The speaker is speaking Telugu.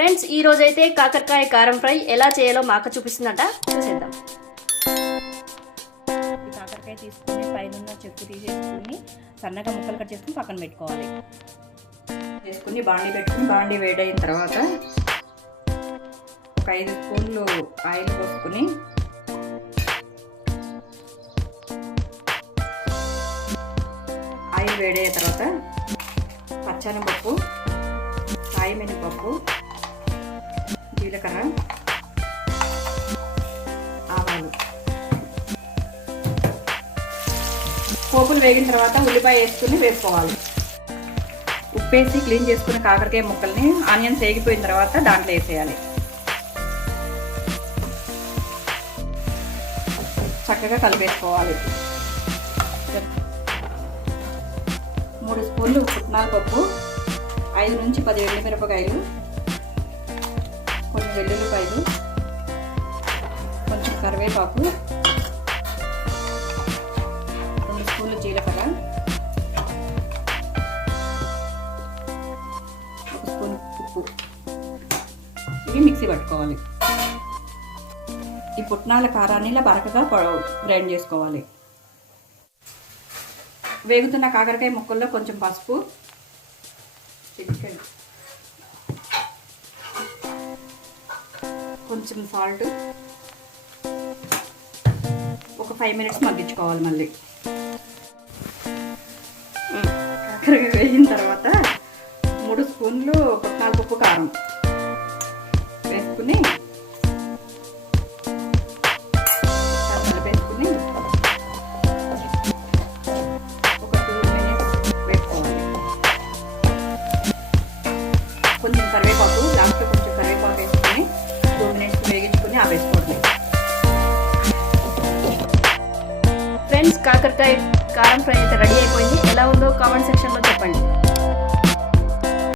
ఫ్రెండ్స్ ఈ రోజు అయితే కాకరకాయ కారం ఫ్రై ఎలా చేయాలో మా అక్క చూపిస్తుందంట, చూసేద్దాం. ఈ కాకరకాయ తీసుకుని పైన చెక్కు తీసేసుకుని సన్నగా ముక్కలు కట్ చేసుకుని పక్కన పెట్టుకోవాలి. వేసుకుని బాండీ పెట్టుకుని బాండీ వేడైన తర్వాత ఒక 5 స్పూన్లు ఆయిల్ పోసుకుని ఆయిల్ వేడైన తర్వాత పచ్చనపప్పు, సాయి మినపప్పు, జీలకర్ర, ఆవాలు, పోపులు వేగిన తర్వాత ఉల్లిపాయ వేసుకుని వేసుకోవాలి. ఉప్పేసి క్లీన్ చేసుకున్న కాకరకాయ ముక్కల్ని ఆనియన్స్ వేగిపోయిన తర్వాత దాంట్లో వేసేయాలి. చక్కగా కలిపేసుకోవాలి. 3 స్పూన్లు పుట్నాల పప్పు, 5 నుంచి 10 ఎండుమిరపకాయలు, కొంచెం వెల్లుల్లిపాయలు, కొంచెం కరివేపాకు, 2 స్పూన్లు జీలకర్ర, 1 స్పూన్ ఉప్పు. ఇవి మిక్సీ పట్టుకోవాలి. ఈ పుట్నాల కారాన్ని ఇలా బరకగా గ్రైండ్ చేసుకోవాలి. వేగుతున్న కాకరకాయ ముక్కల్లో కొంచెం పసుపు, కొంచెం సాల్ట్, ఒక 5 మినిట్స్ మగ్గించుకోవాలి. మళ్ళీ కాకరకాయ వేగిన తర్వాత 3 స్పూన్లు పుట్నాల పప్పు కారం వేసుకుని కలిపేసుకుని ఒక 2 మినిట్స్ వేసుకోవాలి. కొంచెం కరివేపాకు, లాస్ట్లో కొంచెం కరివేపాకు వేసుకుని 2 మినిట్స్ వేగించుకుని ఆపేసుకోండి. ఫ్రెండ్స్ కాకరకాయ కారం ఫ్రై అయితే రెడీ అయిపోయింది. ఎలా ఉందో కామెంట్ సెక్షన్లో చెప్పండి.